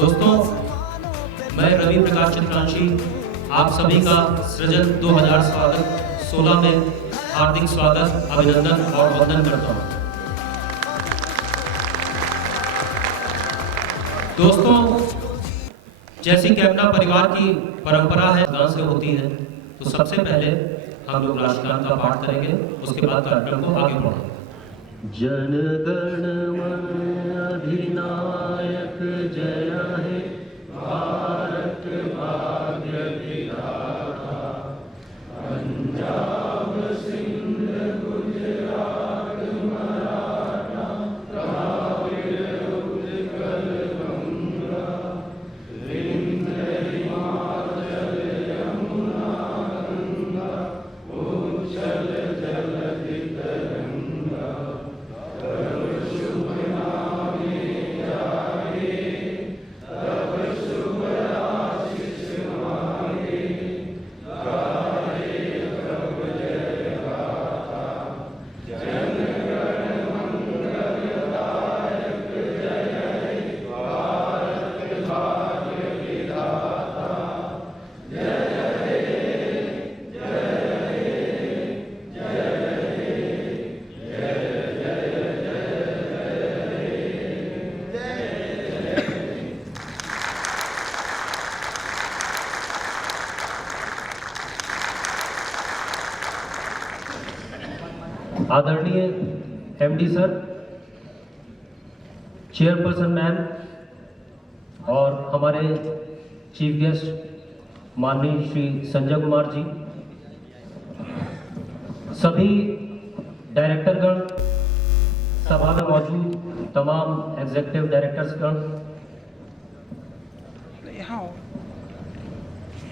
दोस्तों, मैं रवि प्रकाश चित्रांशी आप सभी का सृजन 2016 में हार्दिक स्वागत, अभिनंदन और वंदन करता हूँ। दोस्तों, जैसी कैमना परिवार की परंपरा है गान से होती है, तो सबसे पहले हम लोग राष्ट्रगान का पाठ करेंगे, उसके बाद कार्यक्रम को आगे बढ़ाएंगे। जन गण मन अधिनायक जय हे भारत भाग्य विधाता, पंजाब सिंध गुजरात मराठा द्राविड़ उत्कल गंगा, विंध्य हिमाचल यमुना गंगा, उच्छल जलधि तरंगा, तब शुभ नामे जागे, तब शुभ आशीष मांगे, गाए तब जय गाथा, जन गण मंगलदायक जय हे भारत भाग्य विधाता, जय हे जय हे जय हे जय आदरणीय एमडी सर, चेयरपर्सन मैम और हमारे चीफ गेस्ट माननीय श्री संजय कुमार जी, सभी डायरेक्टरगण, सभा में मौजूद तमाम एग्जीक्यूटिव डायरेक्टर्सगण,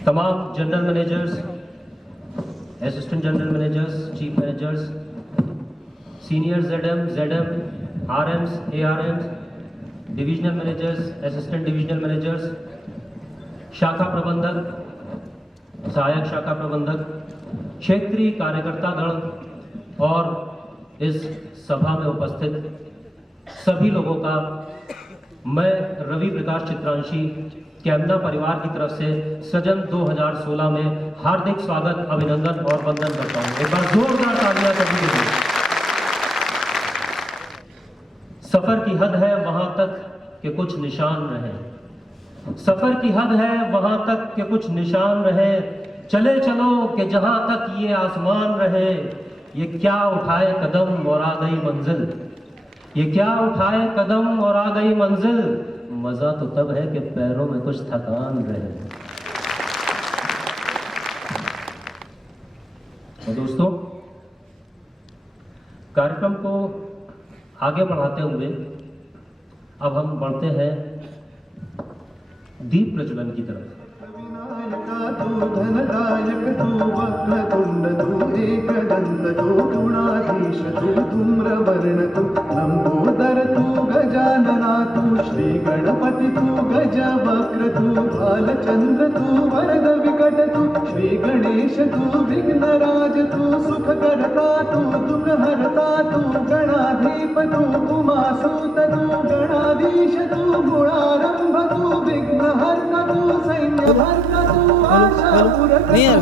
तमाम general managers, assistant general managers, chief managers, senior ZM, RMs, ARMs, divisional managers, assistant divisional managers, शाखा प्रबंधक, सहायक शाखा प्रबंधक, क्षेत्रीय कार्यकर्ता गण और इस सभा में उपस्थित सभी लोगों का मैं रवि प्रकाश चित्रांशी कैमना परिवार की तरफ से सृजन 2016 में हार्दिक स्वागत, अभिनंदन और वंदन करता हूँ। एक बार जोरदार तालियां सभी के लिए। सफर की हद है वहां तक कि कुछ निशान रहे, सफर की हद है वहां तक कि कुछ निशान रहे, चले चलो कि जहां तक ये आसमान रहे, ये क्या उठाए कदम और आ गई मंजिल, ये क्या उठाए कदम और आ गई मंजिल, मजा तो तब है कि पैरों में कुछ थकान रहे। तो दोस्तों, कार्यक्रम को आगे बढ़ाते हुए अब हम बढ़ते हैं दीप प्रज्वलन की तरफ। तू धनदायक तू वक्रतुंड तू एकदंत तू गुणाधीश तू धूम्रवर्ण तू लंबोदर तू गजानना तू श्री गणपति तू गजवक्र तू बालचंद्र तू वरद विकट तू श्री गणेश तू विघ्नराज तू सुखकर्ता तू दुःखहर्ता तू गणाधीप तू उमासुत तू गणाधीश तू गुणारंभ तू विघ्नहर्ता तू सैन्यहर्ता तू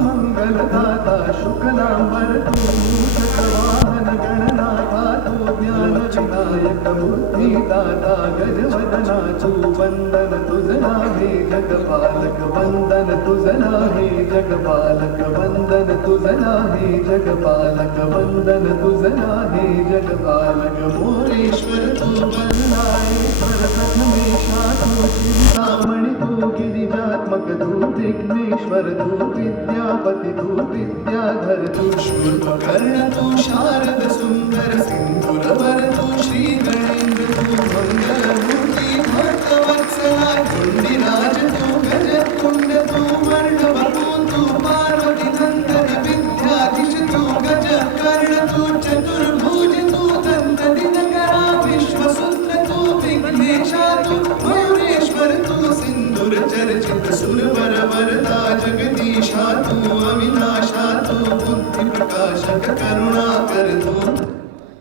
मंगलदाता शुक्लांबर तू मूषकवाहन गणनाथा तू ज्ञान विनायक मूर्तिदाता गजवदना तू वंदन तुझना हे जगपालक वंदन तुझना हे जगपालक वंदन तुझना हे जगपालक वंदन तुझना हे जगपालक मोरेश्वर तू वंदनाएश्वर प्रथमेशा तू चिंतामणि तू गिरिजात्मक तू विघ्नेश्वर तू विद्यापति तू विद्याधर तू शूर्पकर्ण तू शारद सुंदर सिंधुरवर तू श्री गणेन्द्र तू मंगलमूर्ति भक्तवत्सला कुंडिराज तू गजकुंड तू वर्णवपु तू पार्वती नंदन विद्याधीश तू गजकर्ण तू चतुर्भुज तू दंत दिनकरा विश्वसुंदर तू विघ्नेशा तू मयूरेश्वर तू सिंधुर चर्चित सुरवर वरदा जगदीशा तू अविनाशा तू बुद्धि प्रकाशक करुणा कर तू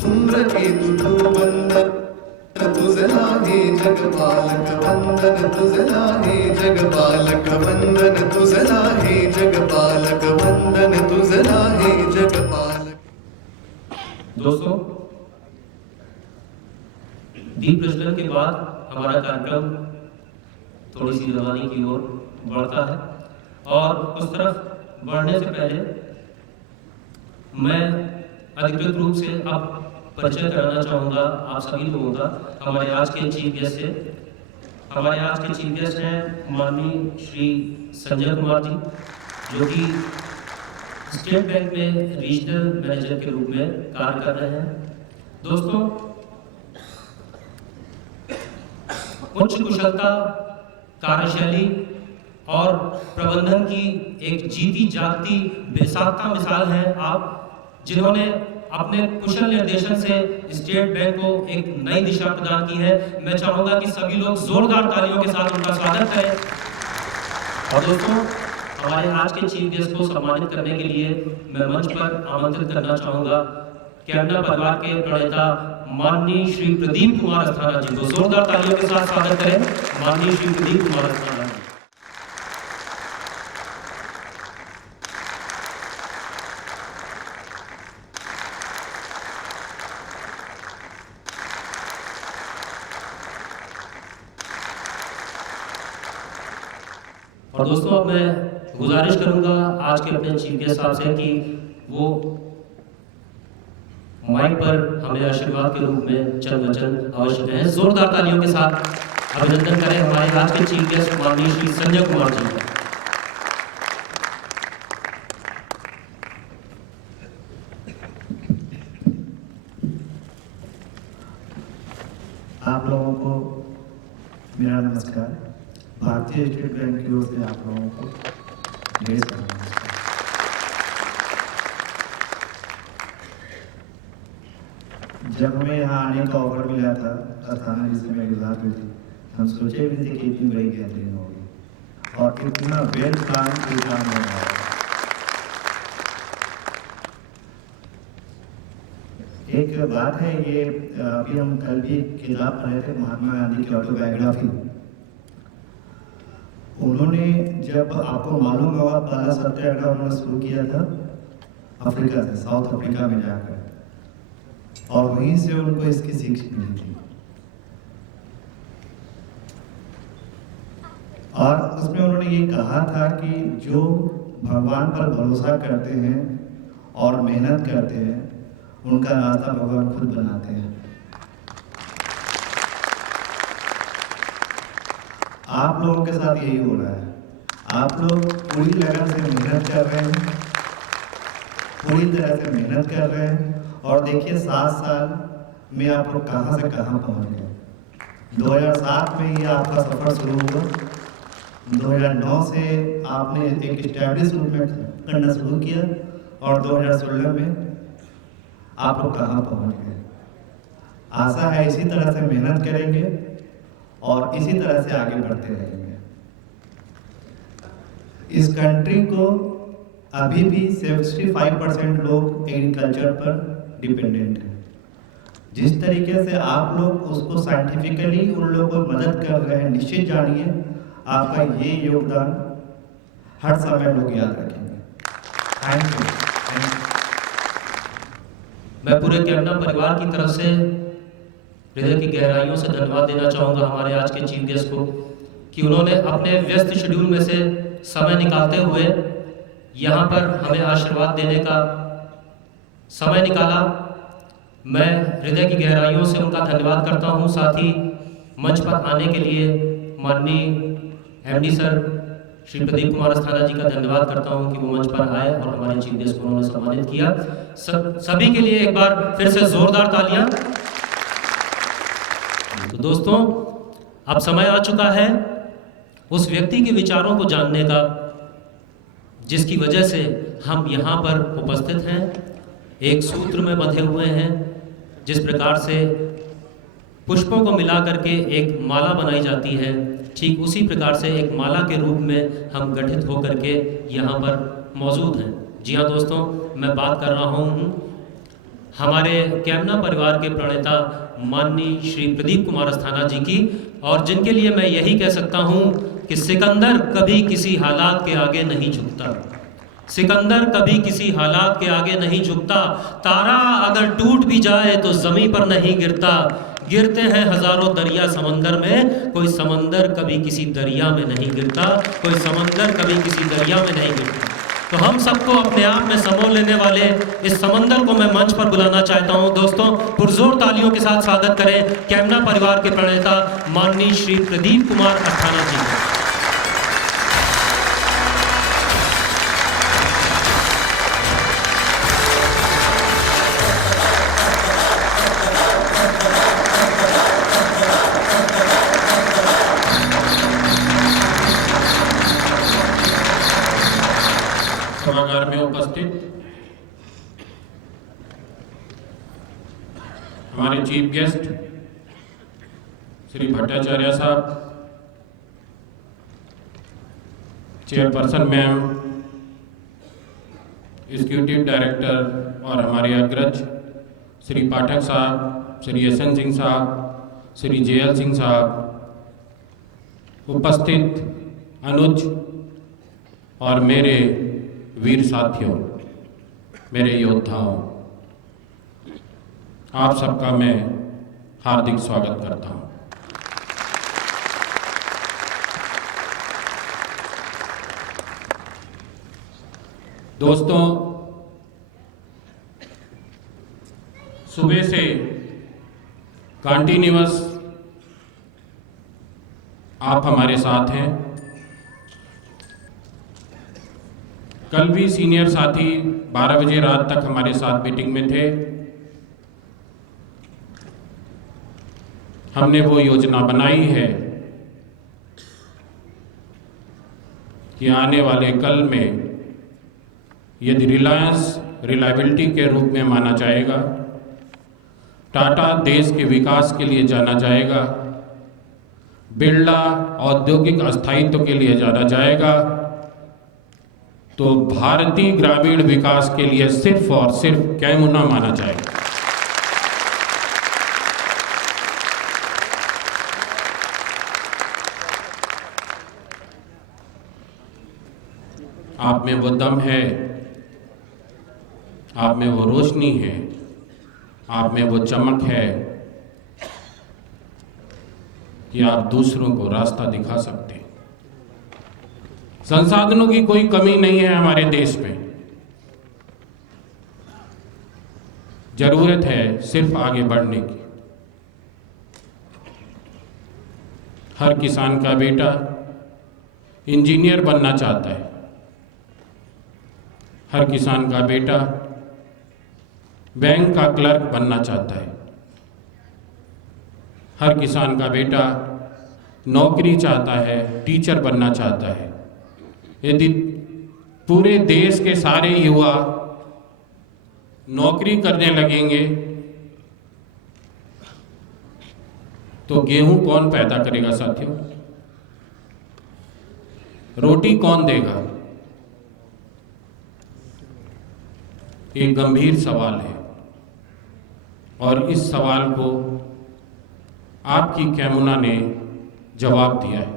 धूम्रकेतु तू वंदन तुझला हे जगपालक वंदन तुझला हे जगपालक वंदन तुझला हे जगपालक वंदन तुझला हे जगपालक। दोस्तों, दीप प्रज्वलन के बाद हमारा कार्यक्रम थोड़ी सी रवानी की ओर बढ़ता है और उस तरफ बढ़ने से पहले मैं अधिकृत रूप से अब परिचय कराना चाहूँगा आप सभी लोगों का हमारे आज के चीफ गेस्ट से। हमारे आज के चीफ गेस्ट हैं माननीय श्री संजय कुमार जी, जो कि स्टेट बैंक में रीजनल मैनेजर के रूप में कार्य कर रहे हैं। दोस्तों, उच्च कुशलता, कार्यशैली और प्रबंधन की एक जीती जागती बेसाख्ता मिसाल है आप, जिन्होंने अपने कुशल निर्देशन से स्टेट बैंक को एक नई दिशा प्रदान की है। मैं चाहूंगा कि सभी लोग जोरदार तालियों के साथ उनका स्वागत करें। और दोस्तों, हमारे आज के चीफ गेस्ट को सम्मानित करने के लिए मैं मंच पर आमंत्रित करना चाहूंगा कैमरा परिवार के प्रणेता माननीय श्री प्रदीप कुमार अस्थाना जी को। जोरदार तालियों के साथ स्वागत करें माननीय श्री प्रदीप कुमार अस्थाना जी। और दोस्तों, अब मैं गुजारिश करूंगा आज के अपने चीफ गेस्ट साहब से कि वो माइक पर हमें आशीर्वाद के रूप में चंद वचन अवश्य कहें। जोरदार तालियों के साथ अभिनंदन करें हमारे आज के चीफ गेस्ट माननीय श्री संजय कुमार जी का। आप लोगों को मेरा नमस्कार। भारतीय स्टेट बैंक की ओर से आप लोगों को ढेर सारा नमस्कार। जब हमें यहाँ आने का ऑफर मिला था अस्थाना जी से मेरी बात हुई थी, हम सोचे भी थे कि इतनी बड़ी गैदरिंग होगी और इतना वेल प्लान प्रोग्राम हो रहा है। एक बात है, ये अभी हम कल भी किताब पढ़े थे महात्मा गांधी की ऑटोबायोग्राफी। उन्होंने, जब आपको मालूम होगा, पहला सत्याग्रह उन्होंने शुरू किया था अफ्रीका से, साउथ अफ्रीका में जाकर, और वहीं से उनको इसकी सीख मिली थी। और उसमें उन्होंने ये कहा था कि जो भगवान पर भरोसा करते हैं और मेहनत करते हैं, उनका रास्ता भगवान खुद बनाते हैं। आप लोगों के साथ यही हो रहा है। आप लोग पूरी लगन से मेहनत कर रहे हैं, पूरी तरह से मेहनत कर रहे हैं, और देखिए 7 साल में आप लोग कहाँ से कहाँ पहुँच गए। 2007 में ये आपका सफ़र शुरू हुआ, 2009 से आपने एक स्टैब्लिश रूप में करना शुरू किया, और 2016 में आप लोग कहाँ पहुँच गए। आशा है इसी तरह से मेहनत करेंगे और इसी तरह से आगे बढ़ते रहेंगे। इस कंट्री को अभी भी 65% लोग एग्रीकल्चर पर डिपेंडेंट हैं। जिस तरीके से आप लोग उसको साइंटिफिकली उन लोगों को मदद कर रहे हैं, निश्चित जानिए आपका ये योगदान हर समय लोग याद रखेंगे। Thank you. मैं पूरे कैमरा परिवार की तरफ से हृदय की गहराइयों से धन्यवाद देना चाहूँगा हमारे आज के चीफ गेस्ट को कि उन्होंने अपने व्यस्त शेड्यूल में से समय निकालते हुए यहाँ पर हमें आशीर्वाद देने का समय निकाला। मैं हृदय की गहराइयों से उनका धन्यवाद करता हूँ। साथ ही मंच पर आने के लिए माननीय एमडी सर श्री प्रदीप कुमार अस्थाना जी का धन्यवाद करता हूँ कि वो मंच पर आए और हमारे चीफ गेस्ट को उन्होंने सम्मानित किया। सभी के लिए एक बार फिर से जोरदार तालियां। तो दोस्तों, अब समय आ चुका है उस व्यक्ति के विचारों को जानने का जिसकी वजह से हम यहाँ पर उपस्थित हैं, एक सूत्र में बंधे हुए हैं। जिस प्रकार से पुष्पों को मिला करके एक माला बनाई जाती है, ठीक उसी प्रकार से एक माला के रूप में हम गठित होकर के यहाँ पर मौजूद हैं। जी हाँ दोस्तों, मैं बात कर रहा हूँ हमारे कैमना परिवार के प्रणेता माननीय श्री प्रदीप कुमार अस्थाना जी की, और जिनके लिए मैं यही कह सकता हूँ कि सिकंदर कभी किसी हालात के आगे नहीं झुकता, सिकंदर कभी किसी हालात के आगे नहीं झुकता, तारा अगर टूट भी जाए तो ज़मीं पर नहीं गिरता, गिरते हैं हजारों दरिया समंदर में, कोई समंदर कभी किसी दरिया में नहीं गिरता, कोई समंदर कभी किसी दरिया में नहीं गिरता। तो हम सबको अपने आप में समो लेने वाले इस समंदर को मैं मंच पर बुलाना चाहता हूं। दोस्तों, पुरजोर तालियों के साथ स्वागत करें कैमना परिवार के प्रणेता माननीय श्री प्रदीप कुमार अस्थाना जी को। सभागार में उपस्थित हमारे चीफ गेस्ट श्री भट्टाचार्य साहब, चेयरपर्सन मैम, एग्जीक्यूटिव डायरेक्टर और हमारे अग्रज श्री पाठक साहब, श्री यशवंत सिंह साहब, श्री जेएल सिंह साहब, उपस्थित अनुज और मेरे वीर साथियों, मेरे योद्धाओं, आप सबका मैं हार्दिक स्वागत करता हूं। दोस्तों, सुबह से कंटिन्यूअस आप हमारे साथ हैं। कल भी सीनियर साथी 12 बजे रात तक हमारे साथ मीटिंग में थे। हमने वो योजना बनाई है कि आने वाले कल में यदि रिलायंस रिलायबिलिटी के रूप में माना जाएगा, टाटा देश के विकास के लिए जाना जाएगा, बिरला औद्योगिक अस्थायित्व के लिए जाना जाएगा, तो भारतीय ग्रामीण विकास के लिए सिर्फ और सिर्फ कैमुना माना जाएगा। आप में वो दम है, आप में वो रोशनी है, आप में वो चमक है कि आप दूसरों को रास्ता दिखा सकते हैं। संसाधनों की कोई कमी नहीं है हमारे देश में, जरूरत है सिर्फ आगे बढ़ने की। हर किसान का बेटा इंजीनियर बनना चाहता है, हर किसान का बेटा बैंक का क्लर्क बनना चाहता है, हर किसान का बेटा नौकरी चाहता है, टीचर बनना चाहता है। यदि पूरे देश के सारे युवा नौकरी करने लगेंगे तो गेहूं कौन पैदा करेगा साथियों? रोटी कौन देगा? एक गंभीर सवाल है और इस सवाल को आपकी कैमुना ने जवाब दिया है।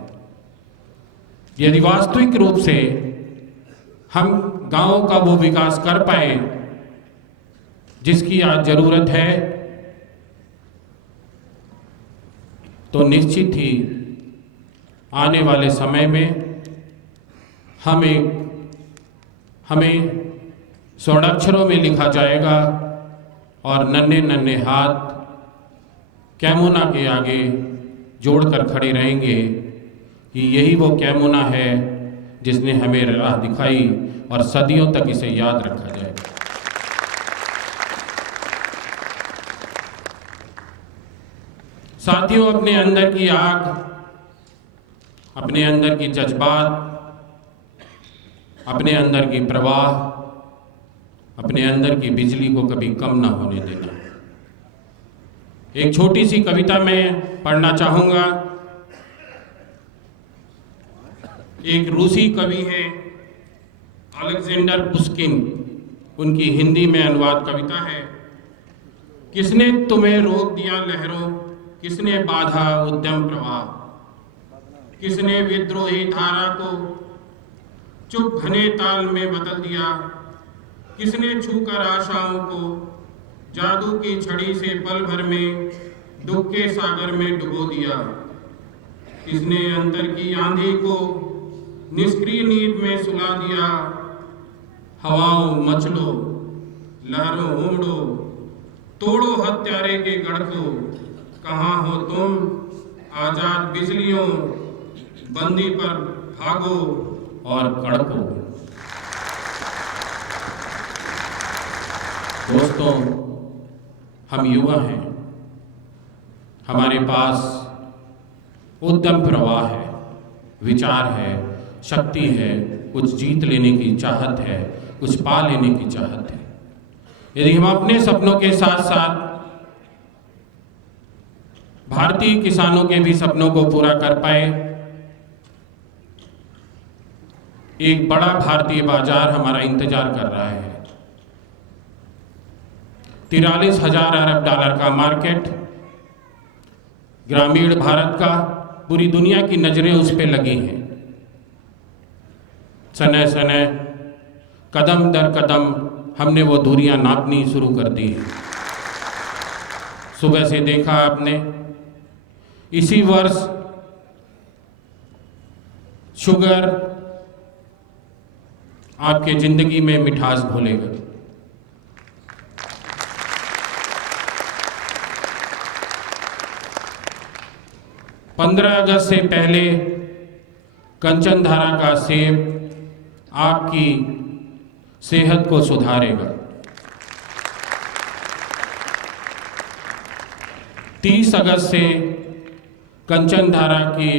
यदि वास्तविक रूप से हम गांवों का वो विकास कर पाए जिसकी आज जरूरत है, तो निश्चित ही आने वाले समय में हमें स्वर्णाक्षरों में लिखा जाएगा और नन्हे नन्हे हाथ कैमुना के आगे जोड़कर खड़े रहेंगे कि यही वो कैमुना है जिसने हमें राह दिखाई और सदियों तक इसे याद रखा जाएगा। साथियों, अपने अंदर की आग, अपने अंदर की जज्बात, अपने अंदर की प्रवाह, अपने अंदर की बिजली को कभी कम ना होने देना। एक छोटी सी कविता मैं पढ़ना चाहूँगा। एक रूसी कवि है अलेक्जेंडर पुश्किन, उनकी हिंदी में अनुवाद कविता है किसने तुम्हें रोक दिया लहरों, किसने बाधा उद्यम प्रवाह, किसने विद्रोही धारा को चुप घने ताल में बदल दिया, किसने छूकर आशाओं को जादू की छड़ी से पल भर में दुख के सागर में डुबो दिया, किसने अंतर की आंधी को निष्क्रिय नींद में सुला दिया। हवाओं मचलो, लहरों उमड़ो, तोड़ो हत्यारे के गढ़ को, कहाँ हो तुम आजाद बिजलियों, बंदी पर भागो और कड़को। दोस्तों, हम युवा हैं, हमारे पास उद्यम प्रवाह है, विचार है, शक्ति है, कुछ जीत लेने की चाहत है, कुछ पा लेने की चाहत है। यदि हम अपने सपनों के साथ साथ भारतीय किसानों के भी सपनों को पूरा कर पाए, एक बड़ा भारतीय बाजार हमारा इंतजार कर रहा है। 43,000 अरब डॉलर का मार्केट, ग्रामीण भारत का, पूरी दुनिया की नजरें उस पर लगी हैं। समय समय कदम दर कदम हमने वो दूरियां नापनी शुरू कर दी हैं। सुबह से देखा आपने, इसी वर्ष शुगर आपके जिंदगी में मिठास घोलेगा। पंद्रह अगस्त से पहले कंचनधारा का सेब आपकी सेहत को सुधारेगा। 30 अगस्त से कंचनधारा के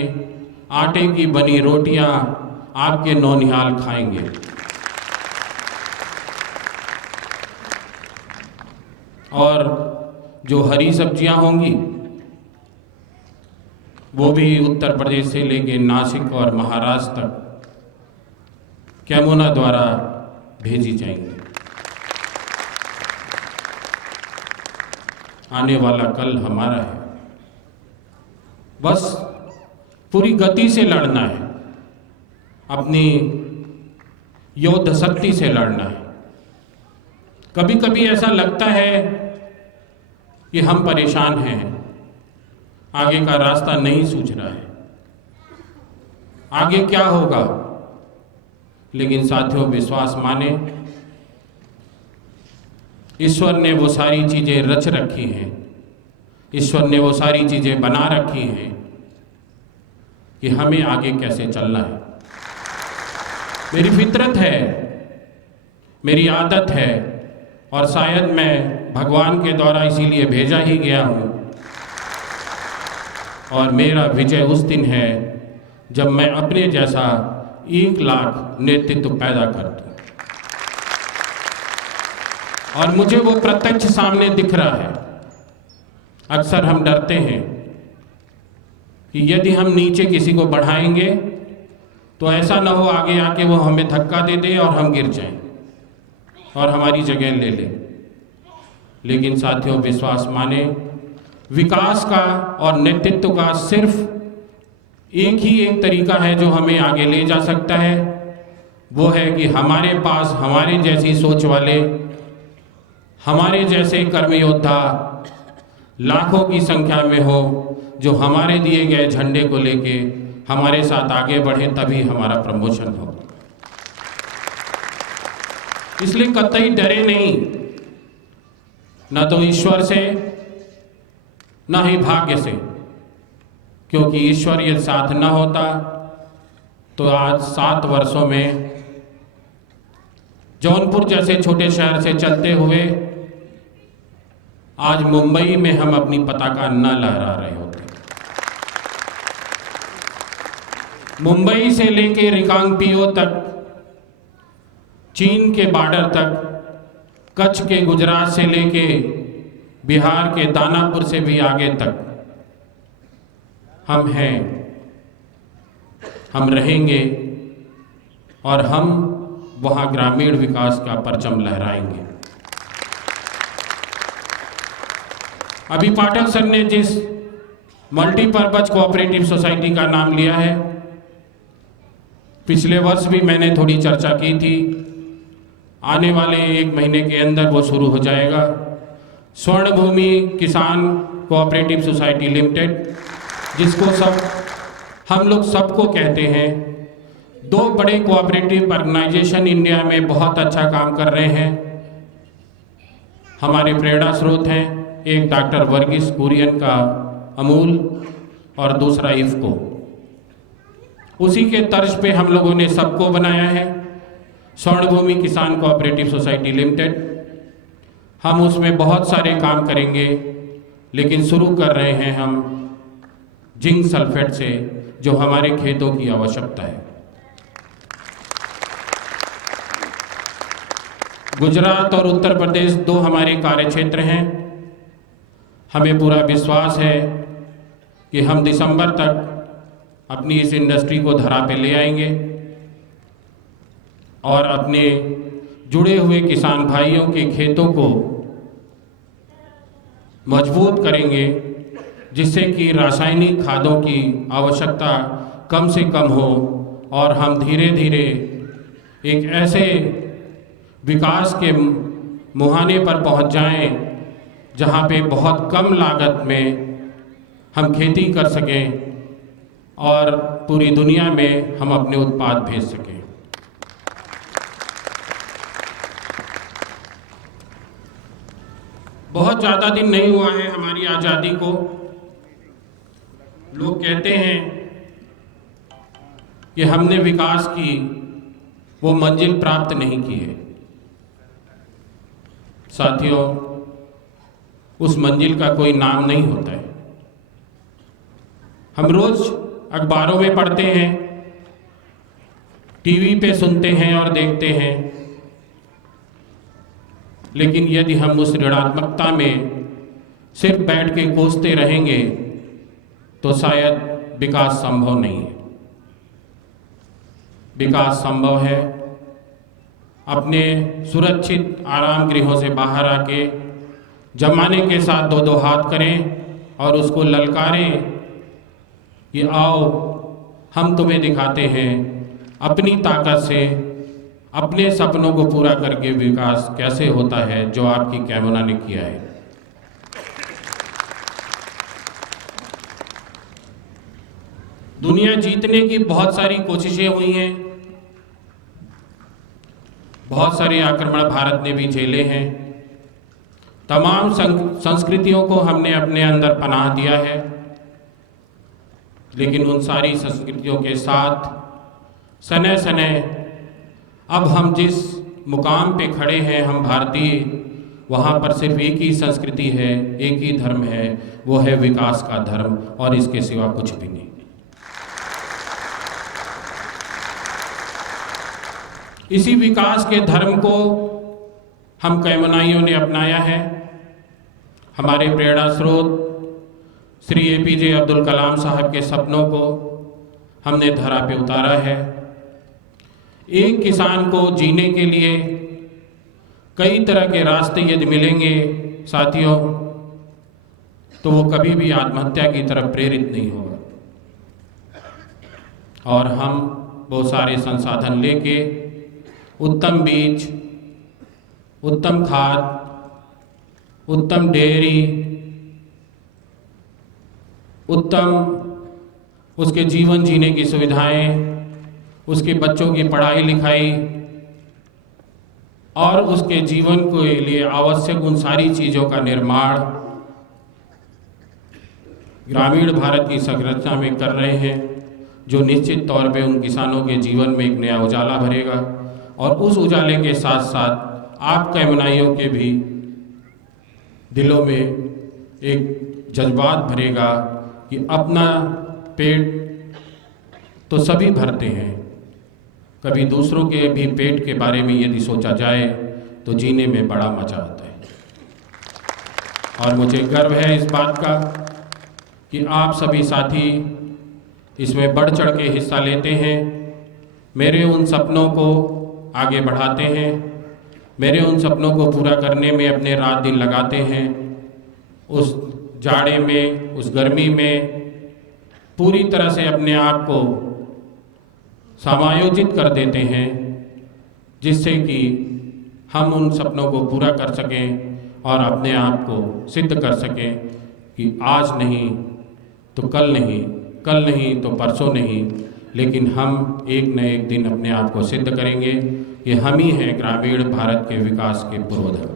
आटे की बनी रोटियां आपके नौनिहाल खाएंगे। और जो हरी सब्जियां होंगी वो भी उत्तर प्रदेश से लेके नासिक और महाराष्ट्र तक कैमोना द्वारा भेजी जाएंगी। आने वाला कल हमारा है, बस पूरी गति से लड़ना है, अपनी योद्ध शक्ति से लड़ना है। कभी कभी ऐसा लगता है कि हम परेशान हैं, आगे का रास्ता नहीं सूझ रहा है, आगे क्या होगा। लेकिन साथियों, विश्वास माने, ईश्वर ने वो सारी चीजें रच रखी हैं, ईश्वर ने वो सारी चीजें बना रखी हैं कि हमें आगे कैसे चलना है। मेरी फितरत है, मेरी आदत है, और शायद मैं भगवान के द्वारा इसीलिए भेजा ही गया हूँ। और मेरा विजय उस दिन है जब मैं अपने जैसा 1 लाख नेतृत्व पैदा कर दूं। और मुझे वो प्रत्यक्ष सामने दिख रहा है। अक्सर हम डरते हैं कि यदि हम नीचे किसी को बढ़ाएंगे तो ऐसा ना हो आगे आके वो हमें धक्का दे दे और हम गिर जाएं और हमारी जगह ले ले। लेकिन साथियों, विश्वास माने, विकास का और नेतृत्व का सिर्फ एक तरीका है जो हमें आगे ले जा सकता है। वो है कि हमारे पास हमारे जैसी सोच वाले, हमारे जैसे कर्मयोद्धा लाखों की संख्या में हो, जो हमारे दिए गए झंडे को लेके हमारे साथ आगे बढ़े, तभी हमारा प्रमोशन हो। इसलिए कतई डरे नहीं, न तो ईश्वर से न ही भाग्य से, क्योंकि ईश्वर यदि साथ न होता तो आज 7 वर्षों में जौनपुर जैसे छोटे शहर से चलते हुए आज मुंबई में हम अपनी पताका न लहरा रहे होते। मुंबई से लेके रिकांगपिओ तक, चीन के बॉर्डर तक, कच्छ के गुजरात से लेके बिहार के दानापुर से भी आगे तक हम हैं, हम रहेंगे और हम वहाँ ग्रामीण विकास का परचम लहराएंगे। अभी पाठक सर ने जिस मल्टीपर्पज कोऑपरेटिव सोसाइटी का नाम लिया है, पिछले वर्ष भी मैंने थोड़ी चर्चा की थी, आने वाले 1 महीने के अंदर वो शुरू हो जाएगा। स्वर्ण भूमि किसान कोऑपरेटिव सोसाइटी लिमिटेड, जिसको हम लोग सबको कहते हैं। 2 बड़े कोऑपरेटिव ऑर्गेनाइजेशन इंडिया में बहुत अच्छा काम कर रहे हैं, हमारे प्रेरणा स्रोत हैं। एक डॉक्टर वर्गीस कुरियन का अमूल और दूसरा इफ्को। उसी के तर्ज पे हम लोगों ने सबको बनाया है स्वर्ण भूमि किसान कोऑपरेटिव सोसाइटी लिमिटेड। हम उसमें बहुत सारे काम करेंगे, लेकिन शुरू कर रहे हैं हम जिंक सल्फेट से, जो हमारे खेतों की आवश्यकता है। गुजरात और उत्तर प्रदेश 2 हमारे कार्यक्षेत्र हैं। हमें पूरा विश्वास है कि हम दिसंबर तक अपनी इस इंडस्ट्री को धरा पे ले आएंगे और अपने जुड़े हुए किसान भाइयों के खेतों को मजबूत करेंगे, जिससे कि रासायनिक खादों की आवश्यकता कम से कम हो और हम धीरे धीरे एक ऐसे विकास के मुहाने पर पहुंच जाएं जहां पे बहुत कम लागत में हम खेती कर सकें और पूरी दुनिया में हम अपने उत्पाद भेज सकें। बहुत ज़्यादा दिन नहीं हुआ है हमारी आज़ादी को। लोग कहते हैं कि हमने विकास की वो मंजिल प्राप्त नहीं की है। साथियों, उस मंजिल का कोई नाम नहीं होता है। हम रोज अखबारों में पढ़ते हैं, टीवी पे सुनते हैं और देखते हैं, लेकिन यदि हम उस ऋणात्मकता में सिर्फ बैठ के कोसते रहेंगे तो शायद विकास संभव नहीं है। विकास संभव है अपने सुरक्षित आराम गृहों से बाहर आके जमाने के साथ 2-2 हाथ करें और उसको ललकारें कि आओ हम तुम्हें दिखाते हैं अपनी ताकत से अपने सपनों को पूरा करके विकास कैसे होता है, जो आपकी कैमरा ने किया है। दुनिया जीतने की बहुत सारी कोशिशें हुई हैं, बहुत सारे आक्रमण भारत ने भी झेले हैं। तमाम संस्कृतियों को हमने अपने अंदर पनाह दिया है, लेकिन उन सारी संस्कृतियों के साथ सने सने अब हम जिस मुकाम पे खड़े हैं, हम भारतीय, वहाँ पर सिर्फ एक ही संस्कृति है, एक ही धर्म है, वो है विकास का धर्म, और इसके सिवा कुछ भी नहीं। इसी विकास के धर्म को हम कैमनाइयों ने अपनाया है। हमारे प्रेरणा स्रोत श्री APJ अब्दुल कलाम साहब के सपनों को हमने धरा पे उतारा है। एक किसान को जीने के लिए कई तरह के रास्ते यदि मिलेंगे साथियों, तो वो कभी भी आत्महत्या की तरफ प्रेरित नहीं होगा। और हम वो सारे संसाधन लेके उत्तम बीज, उत्तम खाद, उत्तम डेयरी, उत्तम उसके जीवन जीने की सुविधाएं, उसके बच्चों की पढ़ाई लिखाई और उसके जीवन के लिए आवश्यक उन सारी चीज़ों का निर्माण ग्रामीण भारत की संरचना में कर रहे हैं, जो निश्चित तौर पे उन किसानों के जीवन में एक नया उजाला भरेगा। और उस उजाले के साथ साथ आप कैमनाइयों के भी दिलों में एक जज्बात भरेगा कि अपना पेट तो सभी भरते हैं, कभी दूसरों के भी पेट के बारे में यदि सोचा जाए तो जीने में बड़ा मजा आता है। और मुझे गर्व है इस बात का कि आप सभी साथी इसमें बढ़ चढ़ के हिस्सा लेते हैं, मेरे उन सपनों को आगे बढ़ाते हैं, मेरे उन सपनों को पूरा करने में अपने रात दिन लगाते हैं। उस जाड़े में, उस गर्मी में पूरी तरह से अपने आप को समायोजित कर देते हैं, जिससे कि हम उन सपनों को पूरा कर सकें और अपने आप को सिद्ध कर सकें कि आज नहीं तो कल नहीं, कल नहीं तो परसों नहीं, लेकिन हम एक न एक दिन अपने आप को सिद्ध करेंगे। ये हम ही हैं ग्रामीण भारत के विकास के पुरोधा।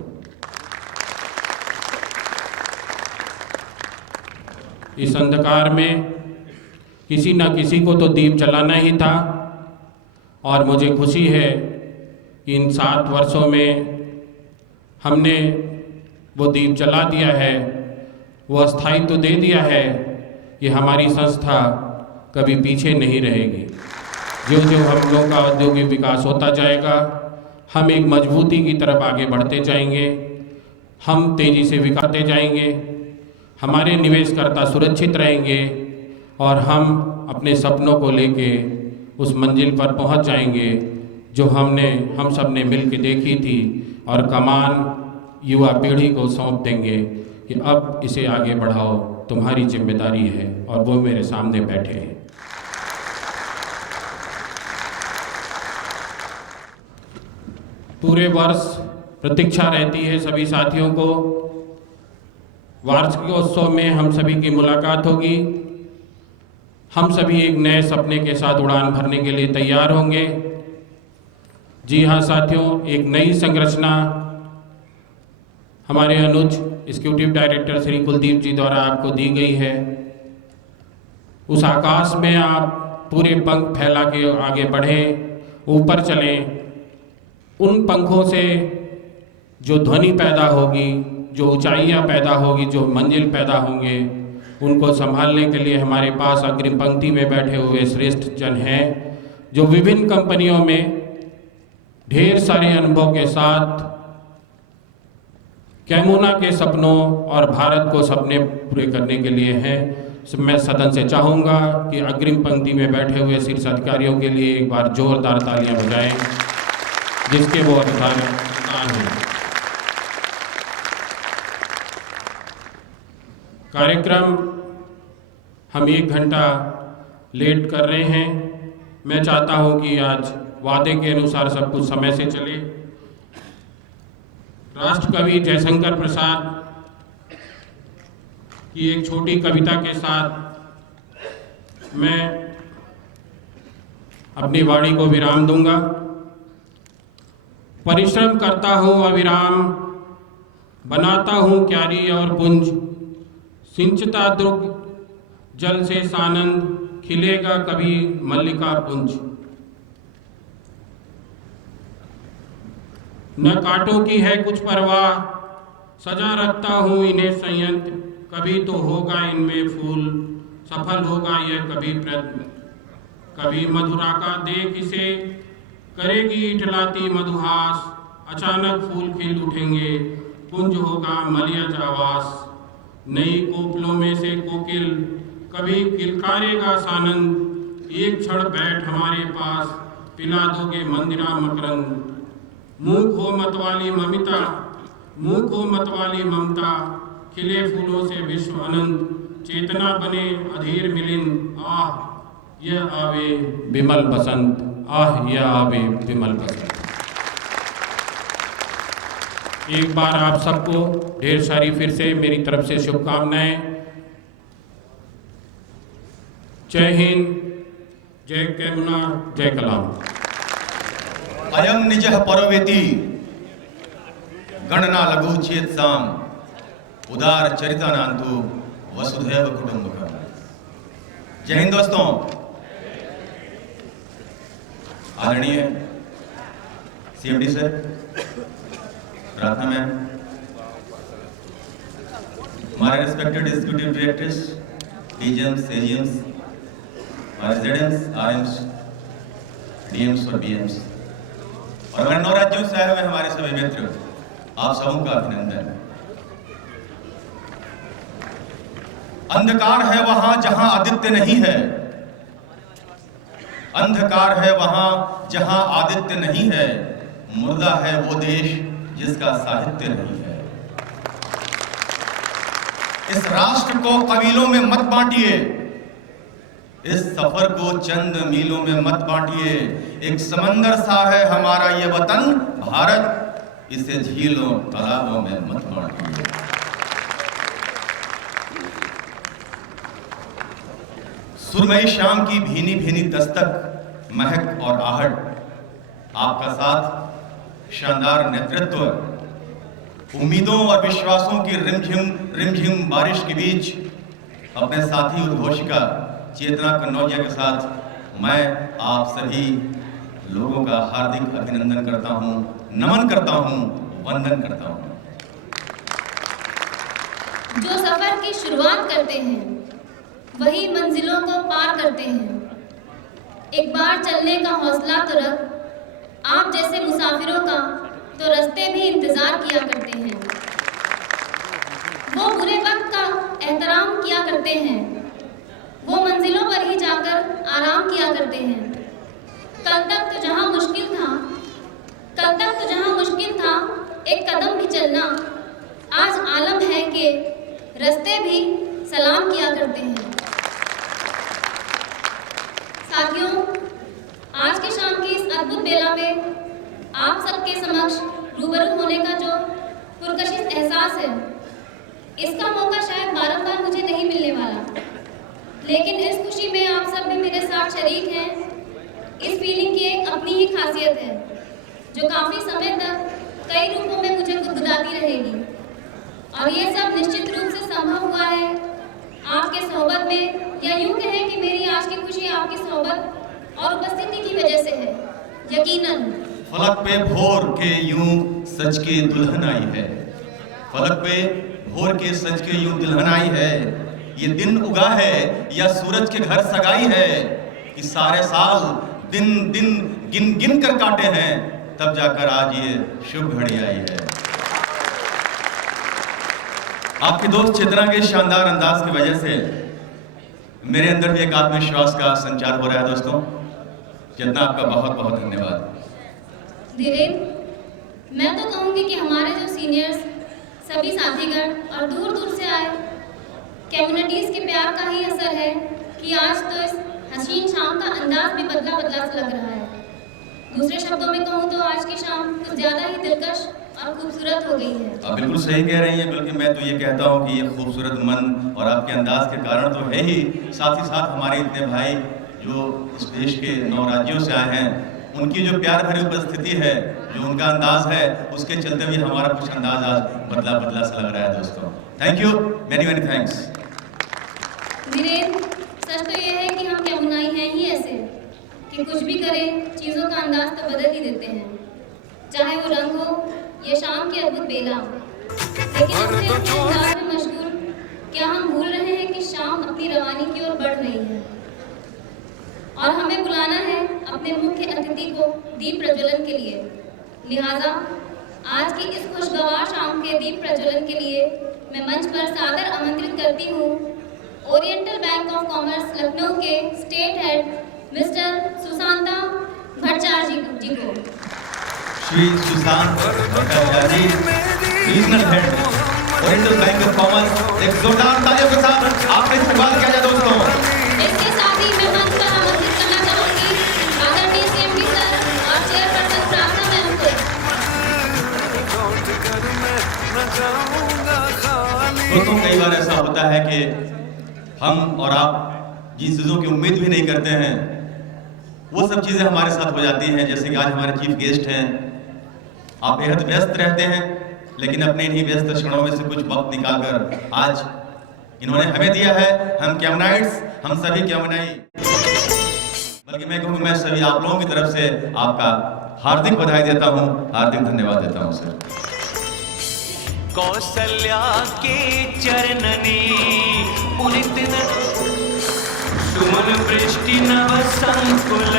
इस अंधकार में किसी न किसी को तो दीप जलाना ही था, और मुझे खुशी है कि इन 7 वर्षों में हमने वो दीप जला दिया है, वो स्थायित्व दे दिया है कि हमारी संस्था कभी पीछे नहीं रहेगी। जो जो हम लोगों का औद्योगिक विकास होता जाएगा, हम एक मजबूती की तरफ आगे बढ़ते जाएंगे, हम तेज़ी से विकासते जाएंगे, हमारे निवेशकर्ता सुरक्षित रहेंगे और हम अपने सपनों को लेके उस मंजिल पर पहुंच जाएंगे जो हम सब ने मिल के देखी थी, और कमान युवा पीढ़ी को सौंप देंगे कि अब इसे आगे बढ़ाओ, तुम्हारी जिम्मेदारी है, और वो मेरे सामने बैठे हैं। पूरे वर्ष प्रतीक्षा रहती है सभी साथियों को। वार्षिकोत्सव में हम सभी की मुलाकात होगी। हम सभी एक नए सपने के साथ उड़ान भरने के लिए तैयार होंगे। जी हाँ साथियों, एक नई संरचना हमारे अनुज एग्जीक्यूटिव डायरेक्टर श्री कुलदीप जी द्वारा आपको दी गई है। उस आकाश में आप पूरे पंख फैला के आगे बढ़ें, ऊपर चलें। उन पंखों से जो ध्वनि पैदा होगी, जो ऊंचाइयां पैदा होगी, जो मंजिल पैदा होंगे, उनको संभालने के लिए हमारे पास अग्रिम पंक्ति में बैठे हुए श्रेष्ठ जन हैं, जो विभिन्न कंपनियों में ढेर सारे अनुभव के साथ कैमुना के सपनों और भारत को सपने पूरे करने के लिए हैं। मैं सदन से चाहूँगा कि अग्रिम पंक्ति में बैठे हुए शीर्ष अधिकारियों के लिए एक बार जोरदार तालियां बजाएं, जिसके वो अधिकार हैं। कार्यक्रम हम 1 घंटा लेट कर रहे हैं। मैं चाहता हूं कि आज वादे के अनुसार सब कुछ समय से चले। राष्ट्रकवि जयशंकर प्रसाद की एक छोटी कविता के साथ मैं अपनी वाणी को विराम दूंगा। परिश्रम करता हूँ अविराम, बनाता हूँ क्यारी और पुंज, सिंचता दुर्ग जल से सानंद, खिलेगा कभी मल्लिका पुंज। न कांटों की है कुछ परवाह, सजा रखता हूँ इन्हें संयंत्र, कभी तो होगा इनमें फूल, सफल होगा यह कभी प्रयत्न। कभी मधुरा का देख इसे, करेगी इठलाती मधुहास, अचानक फूल खिल उठेंगे, कुंज होगा मलियज आवास। नई कोपलों में से कोकिल, कभी किलकारेगा सानंद, एक क्षण बैठ हमारे पास, पिला दोगे मंदिरा मकरंद। मूक हो मतवाली ममिता, मूक हो मतवाली ममता, खिले फूलों से विश्व अनंत, चेतना बने अधीर मिलिन। आह यह आवे विमल बसंत, आह यह आवे विमल बसंत। एक बार आप सबको ढेर सारी फिर से मेरी तरफ से शुभकामनाएं। जय हिंद, जय कैमुना, जय कलाम। अयम निजः परवेति गणना लघु चेत साम, उदार चरितानांतु वसुधैव कुटुंबकम। जय हिंद दोस्तों। आदरणीय सीएमडी सर, प्रार्थना मैम, हमारे respected executive directors, DGMs, AGMs, हमारे जेडएम्स, आरएम्स, डीएम्स और बीएम्स, और हमारे 9 राज्यों से आए हुए हमारे सभी मित्र, आप सबों का अभिनंदन। अंधकार है वहां जहां आदित्य नहीं है, अंधकार है वहां जहां आदित्य नहीं है, मुर्दा है वो देश जिसका साहित्य नहीं है। इस राष्ट्र को कबीलों में मत बांटिए, इस सफर को चंद मीलों में मत बांटिए। एक समंदर सा है हमारा ये वतन भारत, इसे झीलों तालाबों में मत बांटिए। सुरमई शाम की भीनी भीनी दस्तक, महक और आहट, आपका साथ, शानदार नेतृत्व, उम्मीदों और विश्वासों की रिमझिम बारिश के बीच अपने साथी उद्घोषिका चेतना कन्नौजिया के साथ मैं आप सभी लोगों का हार्दिक अभिनंदन करता हूं, नमन करता हूं, वंदन करता हूं। जो सफर की शुरुआत करते हैं वही मंजिलों को पार करते हैं। एक बार चलने का हौसला तो रख, आप जैसे मुसाफिरों का तो रास्ते भी इंतजार किया करते हैं। वो बुरे वक्त का एहतराम किया करते हैं, वो मंजिलों पर ही जाकर आराम किया करते हैं। कल तक तो जहां मुश्किल था एक कदम भी चलना, आज आलम है कि रास्ते भी सलाम किया करते हैं। साथियों, आज की शाम की इस अद्भुत बेला में आप सबके समक्ष रूबरू होने का जो पुरकशिश एहसास है, इसका मौका शायद बारंबार मुझे नहीं मिलने वाला, लेकिन इस खुशी में आप सब भी मेरे साथ शरीक हैं। इस फीलिंग की एक अपनी ही खासियत है जो काफ़ी समय तक कई रूपों में मुझे गुदगुदाती रहेगी, और ये सब निश्चित रूप से संभव हुआ है आपके सोहबत में, या यूँ कहें कि मेरी आज की खुशी आपकी सोहबत और उपस्थिति की वजह से है। यकीनन फलक पे भोर के यूं सज के दुल्हन आई है, फलक पे भोर के सज के यूं दुल्हन आई है। ये दिन उगा है या सूरज के घर सगाई है, कि सारे साल दिन गिन गिन कर काटे हैं, तब जाकर आज ये शुभ घड़ी आई है। आपके दोस्त चेतना के शानदार अंदाज की वजह से मेरे अंदर भी एक आत्मविश्वास का संचार हो रहा है। दोस्तों, चेतना, आपका बहुत बहुत धन्यवाद। धीरेन्द्र, मैं तो कहूँगी कि हमारे जो सीनियर्स, सभी साथीगण और दूर दूर से आए कम्युनिटीज़ के प्यार का ही असर है कि आज तो इस हसीन शाम का अंदाज भी बदला बदला सा लग रहा है। दूसरे शब्दों में कहूँ तो आज की शाम कुछ ज़्यादा ही दिलकश और खूबसूरत हो गई है। आप बिल्कुल सही कह रही हैं, बल्कि मैं तो ये कहता हूँ कि ये खूबसूरत मन और आपके अंदाज के कारण तो है ही, साथ ही साथ हमारे इतने भाई जो इस देश के 9 राज्यों से आए हैं, उनकी जो प्यार भरी उपस्थिति है, जो उनका अंदाज है, उसके चलते भी हमारा कुछ अंदाज आज बदला बदला सा लग रहा है। दोस्तों, thank you, many many thanks. Dhirendra, सच तो ये है कि हम कैमुनाई हैं ही ऐसे कि कुछ भी करें चीज़ों का अंदाज तो बदल ही देते हैं, चाहे वो रंग हो या शाम की अद्भुत बेला। लेकिन अपने अपने अंदाज में मशगूल क्या हम भूल रहे हैं कि शाम अपनी रवानी की ओर बढ़ रही है, और हमें बुलाना है अपने मुख्य अतिथि को दीप प्रज्वलन के लिए। लिहाजा आज की इस खुशगवार शाम के दीप प्रज्वलन के लिए मैं मंच पर सादर आमंत्रित करती हूँ Oriental Bank of Commerce Lucknow के state head mister Sushanta Bhattacharya ji को। Shri Sushant Bhattacharya ji, regional head Oriental Bank of Commerce, एक जोरदार तालियों के साथ आपका इस्तेमाल किया जाए। दोस्तों, इसके साथ ही मैं मंच पर आमंत्रित करना चाहूँगी आदरणीय सीएमडी सर और चेयरपर्सन प्रार्थना मैम को। दोस्तों, कई बार ऐसा होता है कि हम और आप जिन चीज़ों की उम्मीद भी नहीं करते हैं, वो सब चीज़ें हमारे साथ हो जाती हैं। जैसे कि आज हमारे चीफ गेस्ट हैं, आप बेहद व्यस्त रहते हैं, लेकिन अपने इन्हीं व्यस्त क्षणों में से कुछ वक्त निकालकर आज इन्होंने हमें दिया है। हम कैमनाइट्स, हम सभी कैमनाई, बल्कि मैं कहूँ मैं सभी आप लोगों की तरफ से आपका हार्दिक बधाई देता हूँ, हार्दिक धन्यवाद देता हूँ सर। कौसल्या के चरणनी पुनित सुमन वृष्टि नव संकुल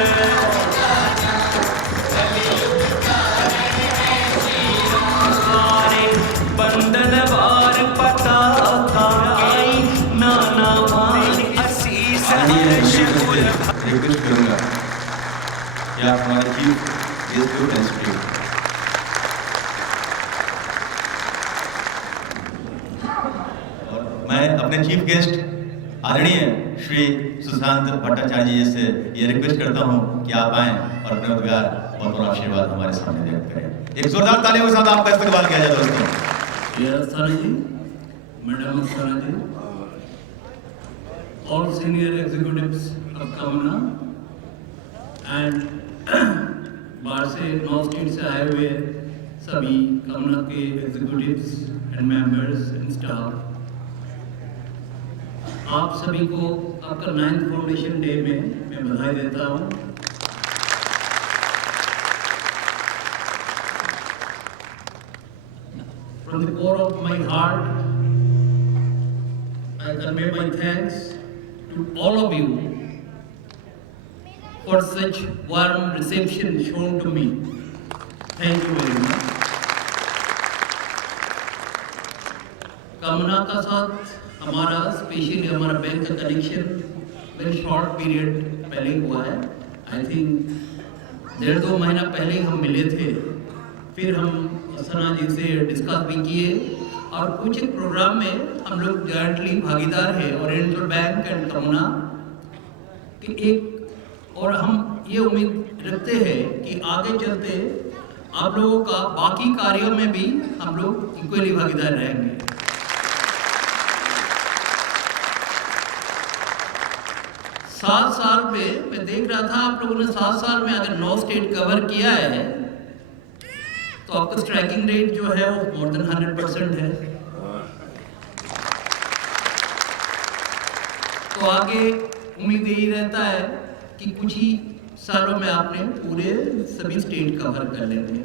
बंदन वार पता नाना आशीष रिक्वेस्ट करूंगा कि आप हमारे चीफ गेस्ट को कंसिडर। और मैं अपने चीफ गेस्ट आदरणीय श्री सुशांत भट्टाचार्य जी से ये रिक्वेस्ट करता हूँ कि आप आएं और अपने उद्गार और अपना आशीर्वाद हमारे सामने व्यक्त करें। एक जोरदार तालियों के साथ आपका इस्तकबाल किया जाए दोस्तों। अस्थाना जी, madam Asthana ji, all senior executives of Kamuna and बाहर से 9 स्टेट से आए हुए सभी कमना के executives and members and staff, आप सभी को आपका 9th फाउंडेशन डे में मैं बधाई देता हूँ। From the core of my heart, I convey my thanks to all of you for such warm reception shown to me. Thank you very much. कामना का साथ हमारा स्पेशली हमारा बैंक का कनेक्शन वेरी शॉर्ट पीरियड पहले हुआ है। I think 1.5-2 महीना पहले हम मिले थे, फिर हम अस्थाना जी से डिस्कस भी किए और कुछ एक प्रोग्राम में हम लोग जॉइंटली भागीदार हैं ओरिएंटल बैंक एंड कमना कि एक, और हम ये उम्मीद रखते हैं कि आगे चलते आप लोगों का बाकी कार्यों में भी हम लोग इक्वली भागीदार रहेंगे। सात साल में मैं देख रहा था आप लोगों ने 7 साल में अगर 9 स्टेट कवर किया है तो आपका स्ट्राइकिंग रेट जो है वो मोर देन 100% है। तो आगे उम्मीद यही रहता है कि कुछ ही सालों में आपने पूरे सभी स्टेट कवर कर लेंगे।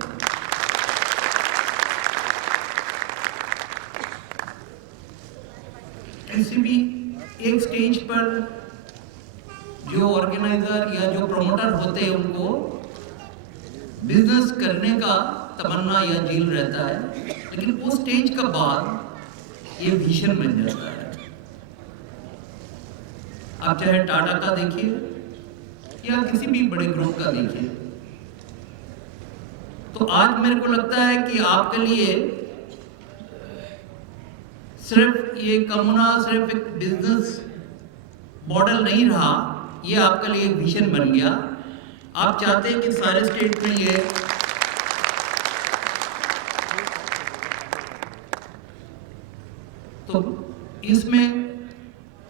किसी भी एक स्टेज पर जो ऑर्गेनाइजर या जो प्रमोटर होते हैं उनको बिजनेस करने का तमन्ना या जील रहता है, लेकिन उस स्टेज का बाद ये विजन बन जाता है। आप चाहे टाटा का देखिए या किसी भी बड़े ग्रुप का देखिए, तो आज मेरे को लगता है कि आपके लिए सिर्फ ये कमुना सिर्फ एक बिजनेस मॉडल नहीं रहा, ये आपके लिए एक विजन बन गया। आप चाहते हैं कि सारे स्टेट में ये तो इसमें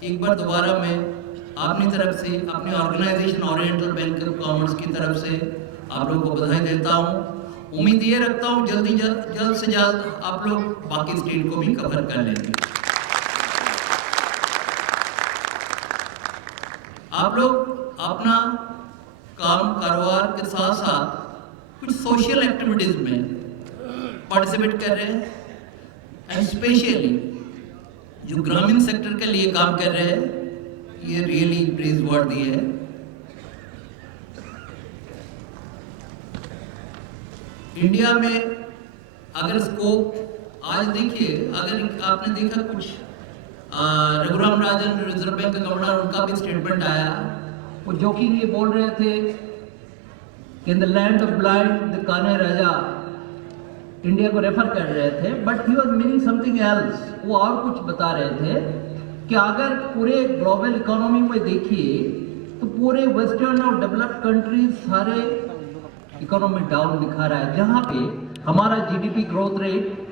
एक बार दोबारा मैं अपनी तरफ से अपने organisation Oriental Bank of Commerce की तरफ से आप लोगों को बधाई देता हूँ। उम्मीद ये रखता हूँ जल्द से जल्द आप लोग बाकी स्टेट को भी कवर कर लेंगे। आप लोग अपना काम कारोबार के साथ साथ कुछ सोशल एक्टिविटीज में पार्टिसिपेट कर रहे हैं, एंड स्पेशली जो ग्रामीण सेक्टर के लिए काम कर रहे हैं, ये रियली प्रेज वर्दी है। इंडिया में अगर स्कोप आज देखिए, अगर आपने देखा कुछ रघुराम राजन रिजर्व बैंक का गवर्नर, उनका भी स्टेटमेंट आया, वो जोकिंगली बोल रहे थे कि in the land of blind the Kanha Raja, India को रेफर कर रहे थे, but he was meaning something else. वो और कुछ बता रहे थे कि अगर पूरे ग्लोबल इकोनॉमी में देखिए तो पूरे वेस्टर्न और डेवलप्ड कंट्रीज सारे इकोनॉमी डाउन दिखा रहा है, जहां पे हमारा जीडीपी ग्रोथ रेट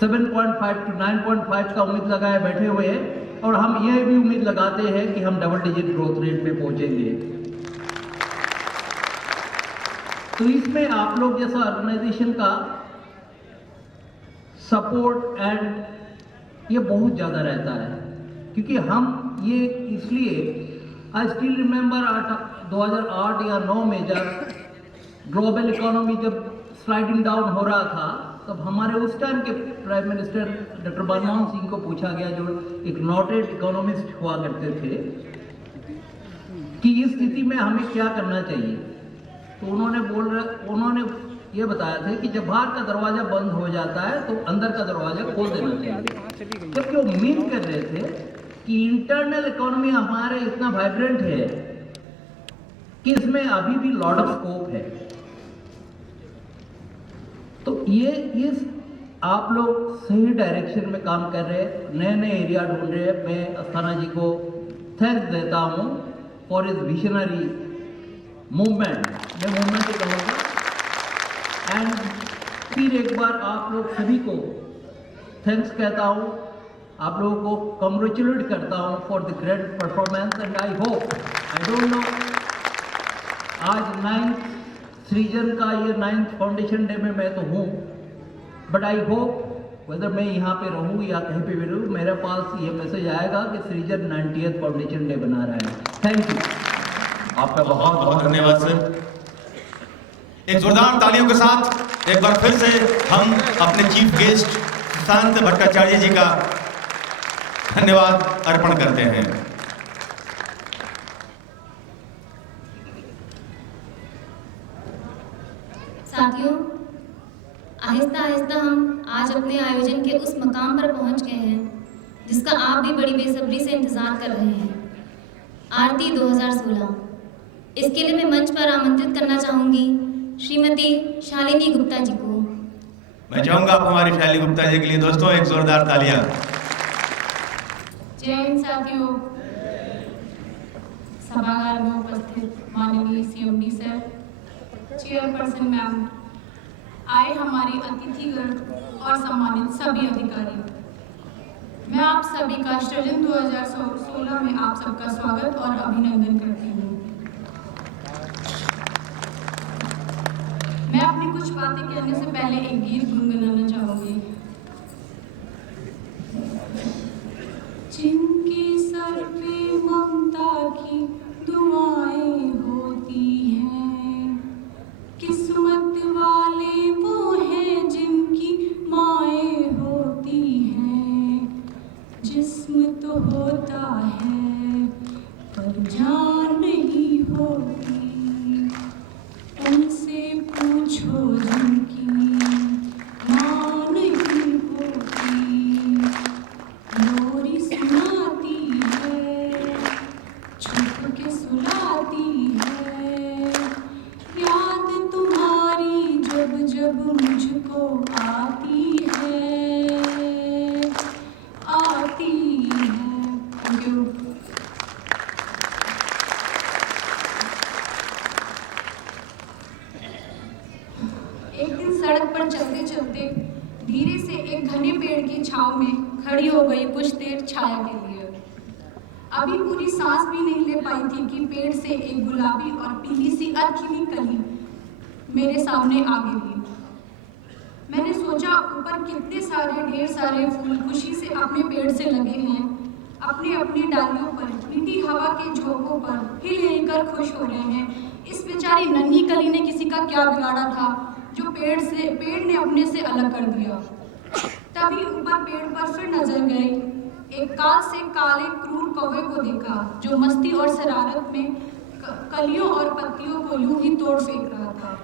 7.5 to 9.5 का उम्मीद लगाए बैठे हुए हैं, और हम ये भी उम्मीद लगाते हैं कि हम डबल डिजिट ग्रोथ रेट पे पहुंचेंगे। तो इसमें आप लोग जैसा ऑर्गेनाइजेशन का सपोर्ट एंड ये बहुत ज़्यादा रहता है, क्योंकि हम ये इसलिए आई स्टिल रिमेंबर 2008 या 9 में जब ग्लोबल इकोनॉमी जब स्लाइडिंग डाउन हो रहा था, तब हमारे उस टाइम के prime minister doctor Manmohan Singh को पूछा गया, जो एक नोटेड इकोनॉमिस्ट हुआ करते थे, कि इस स्थिति में हमें क्या करना चाहिए। तो उन्होंने ये बताया था कि जब बाहर का दरवाजा बंद हो जाता है तो अंदर का दरवाजा खोल देना चाहिए। जबकि वो मीन कर रहे थे कि इंटरनल इकोनॉमी हमारे इतना वाइब्रेंट है कि इसमें अभी भी लॉट ऑफ स्कोप है। तो ये इस आप लोग सही डायरेक्शन में काम कर रहे हैं, नए नए एरिया ढूंढ रहे हैं। मैं अस्थाना जी को थैंक्स देता हूँ फॉर इज विजनरी मूवमेंट, मैं मूवमेंट ही कहूँगा। एंड फिर एक बार आप लोग सभी को थैंक्स कहता हूँ, आप लोगों को कॉन्ग्रेचुलेट करता हूँ for the great performance. And I hope, I don't know आज 9th सृजन का ये 9th फाउंडेशन डे में मैं तो हूँ, बट आई होप वेदर मैं यहाँ पे रहूँ या कहीं पे भी रहूँ, मेरे पास ये मैसेज आएगा कि सृजन 90th फाउंडेशन डे बना रहा है। Thank you. आपका बहुत बहुत धन्यवाद सर। एक जोरदार तालियों के साथ एक बार फिर से हम अपने चीफ गेस्ट सुशांत भट्टाचार्य जी का धन्यवाद अर्पण करते हैं। साथियों, आहिस्ता आहिस्ता हम आज अपने आयोजन के उस मकाम पर पहुंच गए हैं जिसका आप भी बड़ी बेसब्री से इंतजार कर रहे हैं, आरती 2016। इसके लिए मैं मंच पर आमंत्रित करना चाहूंगी श्रीमती शालिनी गुप्ता जी को। मैं चाहूंगा आप हमारी शालिनी गुप्ता जी के लिए दोस्तों एक जोरदार तालियां। जय हिंद साथियों, सभागार में उपस्थित माननीय सीएमडी सर, चेयरपर्सन मैम, आए हमारे अतिथिगण और सम्मानित सभी अधिकारी, मैं आप सभी का सृजन 2016 में आप सबका स्वागत और अभिनंदन करती हूँ। मैं अपनी कुछ बातें कहने से पहले एक गीत गुनगुनाना चाहूंगी। जिनके सर पे ममता की दुआएं होती हैं, किस्मत वाले वो हैं जिनकी माएँ होती हैं। जिस्म तो होता है पर जान नहीं होती, उनसे पूछो जिनकी माँ नहीं होती। लोरी सुनाती है, छुप के सुलाती है, याद तुम्हारी जब जब मुझको आती है, आती है। Thank you. एक दिन सड़क पर चलते चलते धीरे से एक घने पेड़ की छांव में खड़ी हो गई कुछ देर छाया के लिए। अभी पूरी सांस भी नहीं ले पाई थी कि पेड़ से एक गुलाबी और पीली सी अधखिली कली मेरे सामने आ गिरी। मैंने सोचा ऊपर कितने सारे ढेर सारे फूल खुशी से अपने पेड़ से लगे हैं, अपने अपनी डालियों पर मीठी हवा के झोंकों पर हिल हिल कर खुश हो रहे हैं। इस बेचारी नन्ही कली ने किसी का क्या बिगाड़ा था जो पेड़ ने अपने से अलग कर दिया। तभी ऊपर पेड़ पर फिर नजर गई, एक काल से काले क्रूर कौवे को देखा जो मस्ती और शरारत में कलियों और पत्तियों को यूं ही तोड़ फेंक रहा था,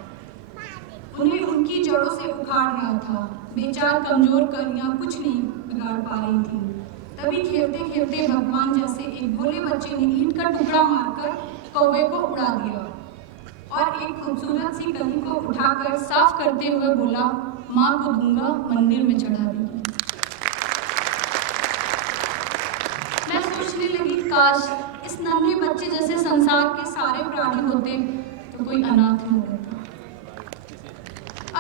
उन्हें उनकी जड़ों से उखाड़ रहा था। बेचार कमजोर कलियां कुछ नहीं बिगाड़ पा रही थी। तभी खेलते खेलते भगवान जैसे एक भोले बच्चे ने ईंट का टुकड़ा मारकर कौवे को उड़ा दिया और एक खूबसूरत सी कली को उठाकर साफ करते हुए बोला, माँ को दूंगा मंदिर में चढ़ा देगी। मैं सोचने लगी काश इस नन्हे बच्चे जैसे संसार के सारे प्राणी होते तो कोई अनाथ न होता।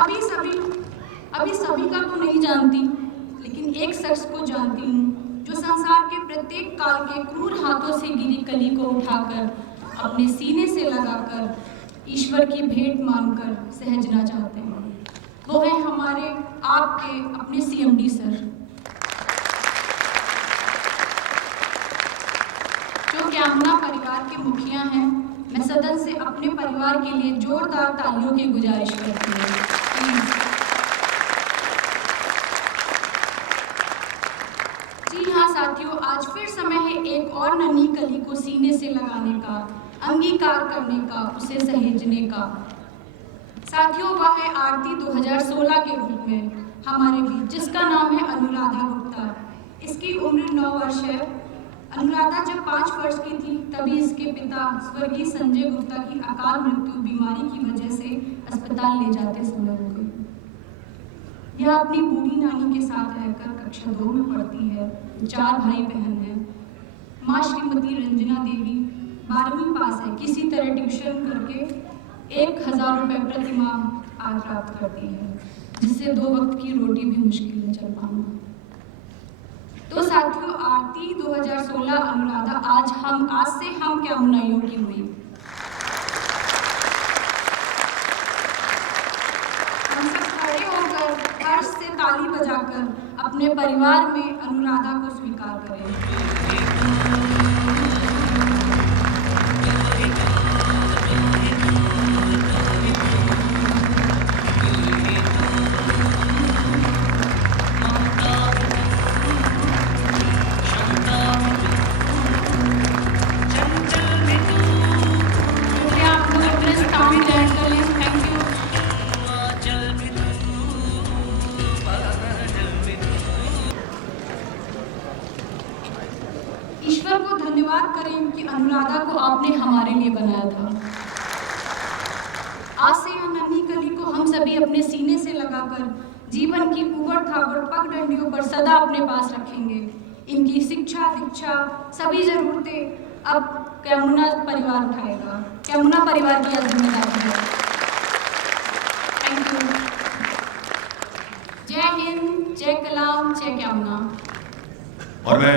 अभी सभी का तो नहीं जानती, लेकिन एक शख्स को जानती हूँ जो संसार के प्रत्येक काल के क्रूर हाथों से गिरी कली को उठाकर अपने सीने से लगाकर ईश्वर की भेंट मानकर सहजना चाहते हैं। वो है हमारे आपके अपने सीएमडी सर, जो कैमना परिवार के मुखिया हैं। मैं सदन से अपने परिवार के लिए जोरदार तालियों की गुजारिश करती हूँ। जी हाँ साथियों, आज फिर समय है एक और नन्ही कली को सीने से लगाने का, अंगीकार करने का, उसे सहेजने का। साथियों, वह है आरती 2016 के रूप में हमारे बीच, जिसका नाम है अनुराधा गुप्ता। इसकी उम्र 9 वर्ष है। अनुराधा जब 5 वर्ष की थी तभी इसके पिता स्वर्गीय संजय गुप्ता की अकाल मृत्यु बीमारी की वजह से अस्पताल ले जाते समय हो गई। यह अपनी बूढ़ी नानी के साथ रहकर कक्षा 2 में पढ़ती है। 4 भाई बहन हैं। माँ श्रीमती रंजना देवी 12वीं पास है। किसी तरह ट्यूशन करके 1000 रुपये प्रति माह आज प्राप्त करती है, जिससे 2 वक्त की रोटी भी मुश्किल है चल पाना। तो साथियों, आरती 2016 अनुराधा आज से हम क्या मुनाइयों की हुई। हम सब खड़े होकर हर्ष से ताली बजाकर अपने परिवार में अनुराधा को स्वीकार करें। ईश्वर को धन्यवाद करें कि अनुराधा को आपने हमारे लिए बनाया था। आज से यह नन्ही कली को हम सभी अपने सीने से लगाकर जीवन की उबड़ खाबड़ पगडंडियों पर सदा अपने पास रखेंगे। इनकी शिक्षा, दीक्षा, सभी जरूरतें अब कैमुना परिवार उठाएगा। कैमुना परिवार की यह जिम्मेदारी है। Thank you. जय हिंद, जय कलाम, जय कैमुना। और मैं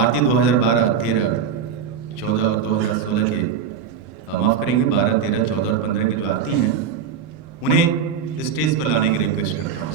आरती 2012, 13, 14 और 2016 के माफ करेंगे 12, 13, 14 और 15 की जो आरती हैं उन्हें स्टेज पर लाने की रिक्वेस्ट करता हूँ।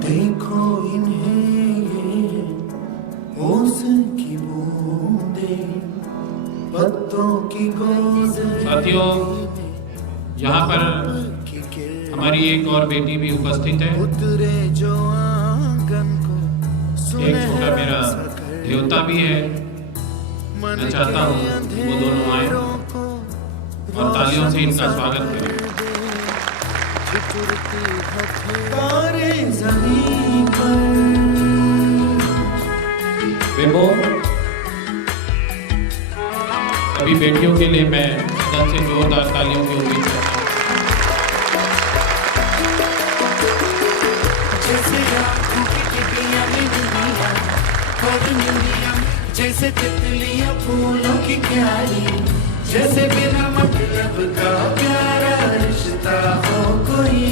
देखो इन्हें ये ओस की बूंदें, पत्तों की गोद साथियों, यहाँ पर हमारी एक और बेटी भी उपस्थित है। उतरे जो आंगन को एक छोटा मेरा देवता भी है। मैं चाहता हूँ वो दोनों आए और तालियों से इनका स्वागत करें। तारे ज़मीन पर बेबो, सभी बेटियों के लिए मैं सदन से जोरदार तालियों की उम्मीद करता हूँ। जैसे आँखों की टिड्डियाँ में दुनिया और निंदियाँ, जैसे तितलियाँ फूलों की क्यारी, जैसे बिना मतलब का प्यारा रिश्ता हो कोई।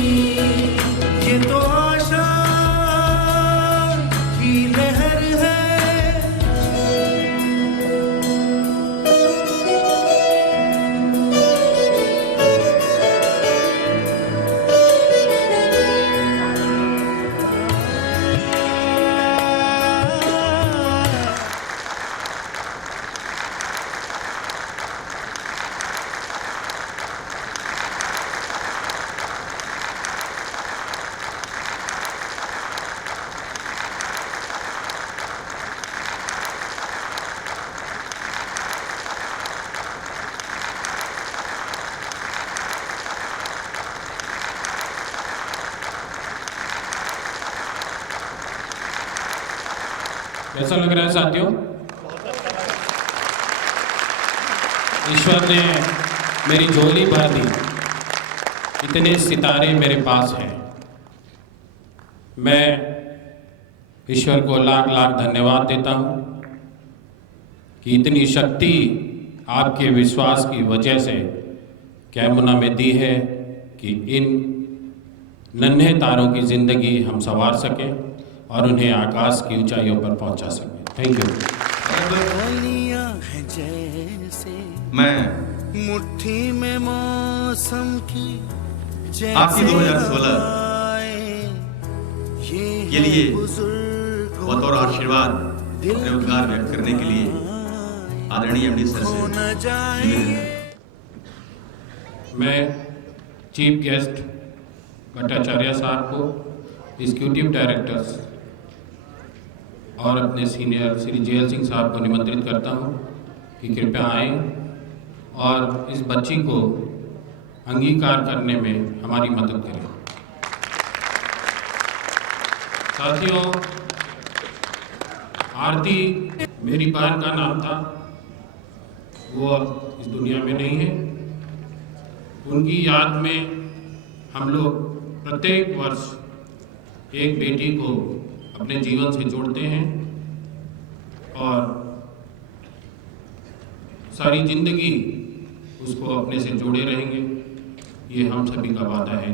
ये तो आशा की लहर है। कैसा लग रहा है साथियों? ईश्वर ने मेरी झोली भर दी। इतने सितारे मेरे पास हैं। मैं ईश्वर को लाख लाख धन्यवाद देता हूँ कि इतनी शक्ति आपके विश्वास की वजह से कैमुना में दी है कि इन नन्हे तारों की ज़िंदगी हम संवार सकें और उन्हें आकाश की ऊंचाइयों पर पहुंचा सकें। Thank you. मैं मुट्ठी में मौसम की आपकी 2016 ये के लिए बतौर आशीर्वाद अपने उद्गार व्यक्त करने के लिए आदरणीय एमडी सर से निवेदन है। मैं चीफ गेस्ट भट्टाचार्य साहब को, एग्जीक्यूटिव डायरेक्टर्स और अपने सीनियर श्री जेएल सिंह साहब को निमंत्रित करता हूं कि कृपया आएं और इस बच्ची को अंगीकार करने में हमारी मदद करें। साथियों, आरती मेरी बहन का नाम था, वो अब इस दुनिया में नहीं है। उनकी याद में हम लोग प्रत्येक वर्ष एक बेटी को अपने जीवन से जोड़ते हैं और सारी जिंदगी उसको अपने से जोड़े रहेंगे, ये हम सभी का वादा है।